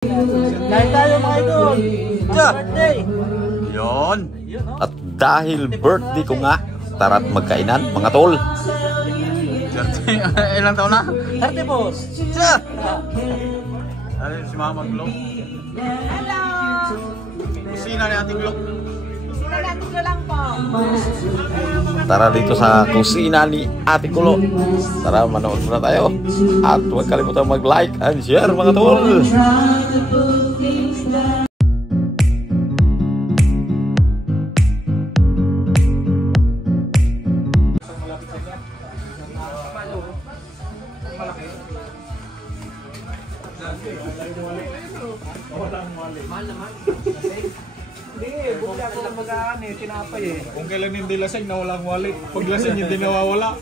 Lahat tayo mga idol. Birthday. Yun. At dahil birthday ko nga, tara't magkainan mga tol. Ilang taon na? 30 boss. Ano si Mama Glo? Hello! Kusina ni Ate Glo. Kusina natin ko lang po. Tara dito sa kusina ni Ate Kulo. Tara, manood na tayo. At huwag kalimutan mag-like and share mga tol. Kung kailan hindi lasing na walang wallet. Pag lasing hindi nawawala.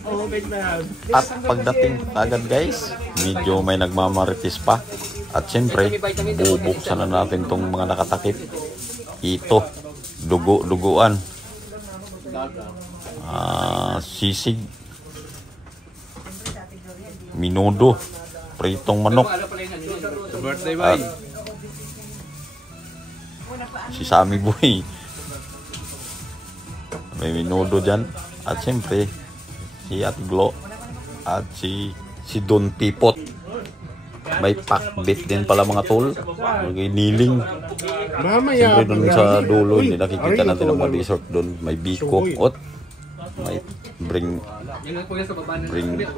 At pagdating agad guys, medyo may nagmamaritis pa. At siyempre, bubuksan na natin tong mga nakatakip. Ito, dugo-duguan. Sisig. Minudo. Pritong manok. Birthday At si Sammy Boy. May minudo dyan. At siyempre, si Ate Glo. At si Don Pipot. May pakbit din pala mga tol. May niling. Siyempre dun sa dulo, hindi nakikita natin ang mga dessert dun. May biko. At may bring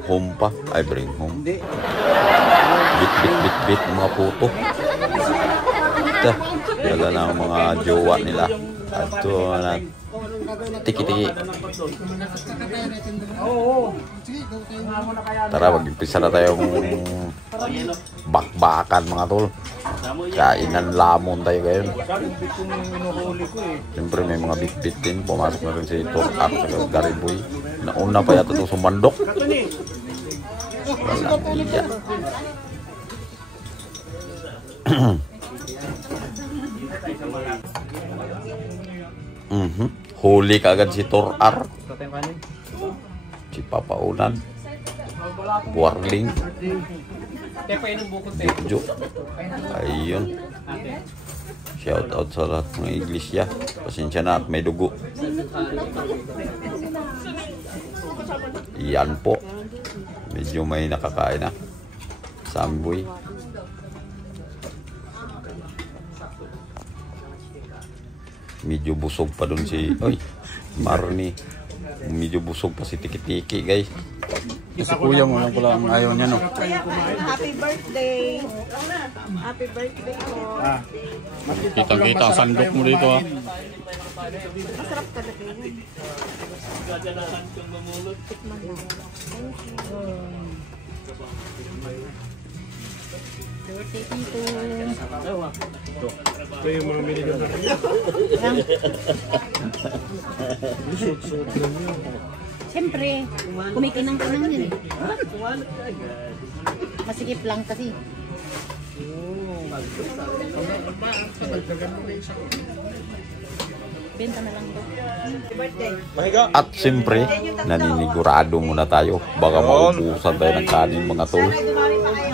home pa. Ay, bring home. Bit mga puto. Ito. Dala na ang mga jowa nila. At ito na tiki-tiki. Tara, mag-impisa na tayong bakbakan mga tol. Kainan lamon tayo ngayon. Siyempre may mga bit-bit din. Pumasok na rin si Torcar sa Gariboy. Nauna pa yata itong sumandok. Walang iya. Huli kaagad si Torcar. Si Papaunan. Warling. Jojo. Ayun. Shout out sa lahat ng iglesia. Pasensya na at may dugo. Yan po. Medyo may nakakain na. Samboy. Medyo busog pa dun si Marnie. Medyo busog pa si Tiki-Tiki guys. Si Kuya mo lang pala ang ayaw niya no. Happy birthday! Happy birthday po! Kitang-kita ang sandok mo dito ha. Masarap talaga yun. Tikman mo. Birthday dito. Ito yung mga binigyan na rin. Siyempre, kumikinang-kinang yun eh. Masikip lang kasi. Benta na lang to. At siyempre, naninigurado muna tayo. Baka maubusan tayo ng kanin mga tol.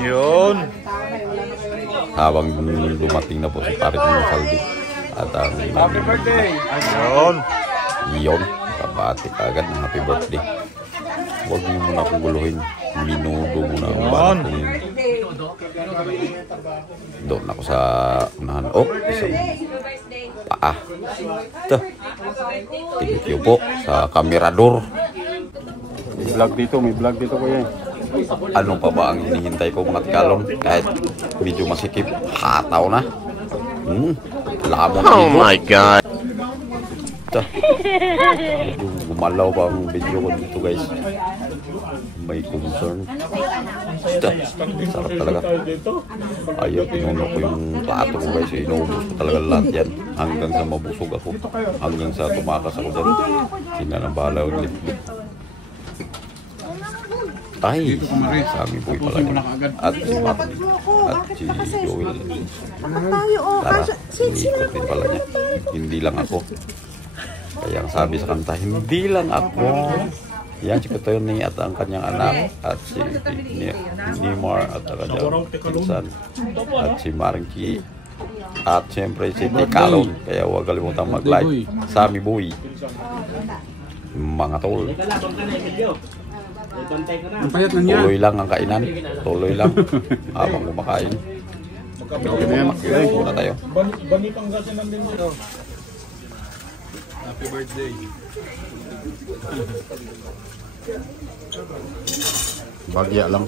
Yun. Habang dumating na po si Parit ng Saldi. At ang Happy birthday. Yun. Yun. Kapati agad ng happy birthday. Huwag niyo muna akong guluhin. Minudo muna ang balat ko yun. Doon ako sa unahan. Isang paa. Ito. Thank you po sa kamerador. May vlog dito kuya. Ano pa ba ang hinihintay ko mga tikalon? Kahit medyo masikip, hataw na. Lamon na dito. My God. Ito. Medyo gumalaw pa ang video ko dito guys. May concern. Ito. Sarap talaga. Ayaw, pinuno ko yung plato ko guys. Inuubos ko talaga lahat yan. Hanggang sa mabusog ako. Hanggang sa tumakas ako dyan. Sina na bahala ulit. Ay, Sammy Boy pala niya. At si Mark. At si Joel. Tara, iniikot din pala niya. Hindi lang ako. Kaya ang sabi sa kanta, hindi lang ako. Yan si Tony at ang kanyang anak at si Nimar at ang kanyang pinsan at si Marky at siyempre si Tikalon. Kaya huwag kalimutang mag-like sa Miboy mga tol. Tuloy lang ang kainan. Tuloy lang habang kumakain. Muna tayo. Bani Pangasinan din dito. Happy birthday. Bagya lang.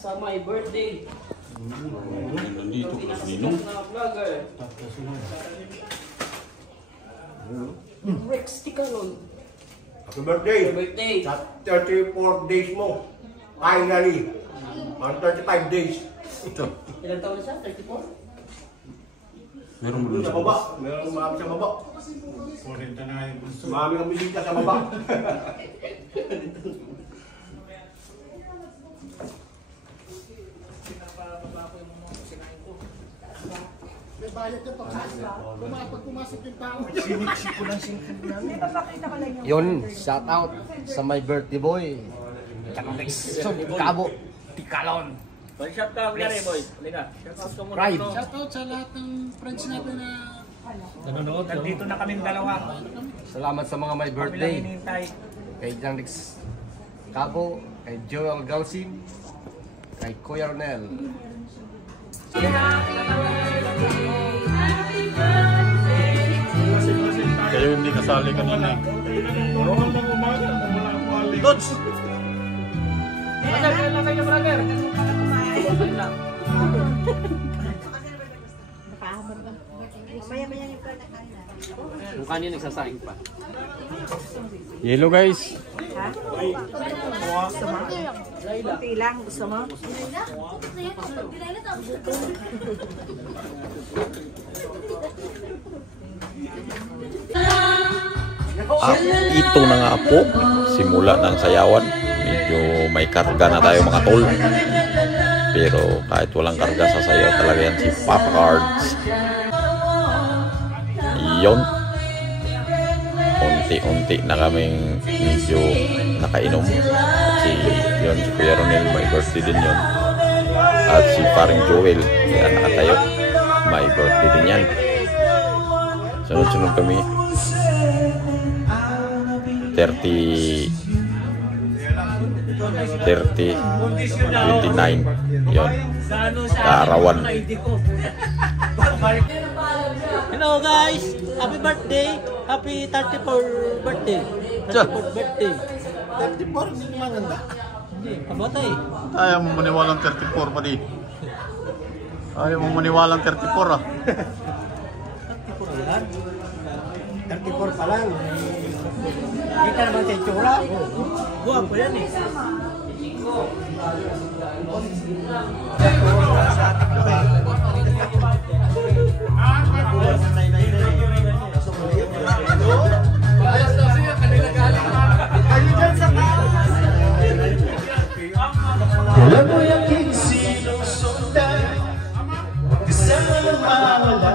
Sa my birthday. Nandito ka Ninong. Rex Tikalon. Happy birthday! Happy birthday. Sa 34 days mo. Finally. Mga 35 days. Ilang taon na siya? 34? Meron mo Sa baba. Meron marami sa baba. 40 na yung gusto. Marami kang bisita sa baba. Yun, shout out sa my birthday boy. Kabo, Tikalon. Shout out ka rin, boy. Halika. Shout out ka muna. Pride. Shoutout sa lahat ng friends natin na nanonood. Nandito na kaming dalawa. Salamat sa mga my birthday. Kay Janrix Cabo, kay Joel Galsim, kay Kuya Ronel. Kayo hindi kasali kanina. Roll ng umaga. Wala ang wali. Lods! Brother, kailan kayo, brother? Maya-maya yung product na. Kung kanina nagsasaing pa. Yellow guys. Kunti lang. Gusto mo? At ito na nga po, simula ng sayawan. Medyo may karga na tayo mga tol. Pero kahit walang karga sa sayaw talaga yan si Papa Cards. Yun. Unti-unti na kaming medyo nakainom. At yun, si Kuya Ronel, may birthday din yun. At si Paring Joel, yan nakatayo. May birthday din yan. Sunod-sunod kami. 30, 29, yun, kaarawan. Hello guys! Happy birthday! Happy 34th birthday! 34th birthday! 34? Hindi maganda. Hindi, kabatay. Ayaw mo maniwalang 34 pa di. Ayaw mo maniwalang 34 ah. 34 yan? 34 pa lang. Hindi ka naman sa itsura. Guwapo yan eh. Alam mo yung king sinong sundan Isa mo lang mawala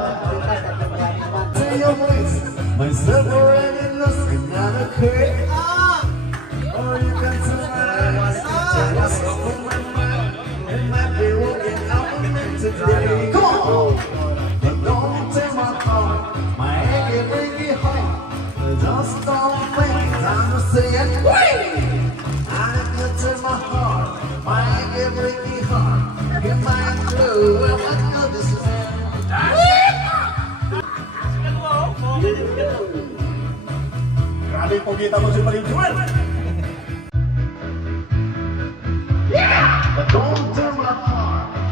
To your voice Myself already lost another curve All you can do is Tell us on my mind It might be working out for me today Come on! But don't take my heart My achy heart Just don't make time to say it I can take my heart My achy heart Give my clue Well, I know this is Grabe po kita mo si Maring Joel. But don't turn my heart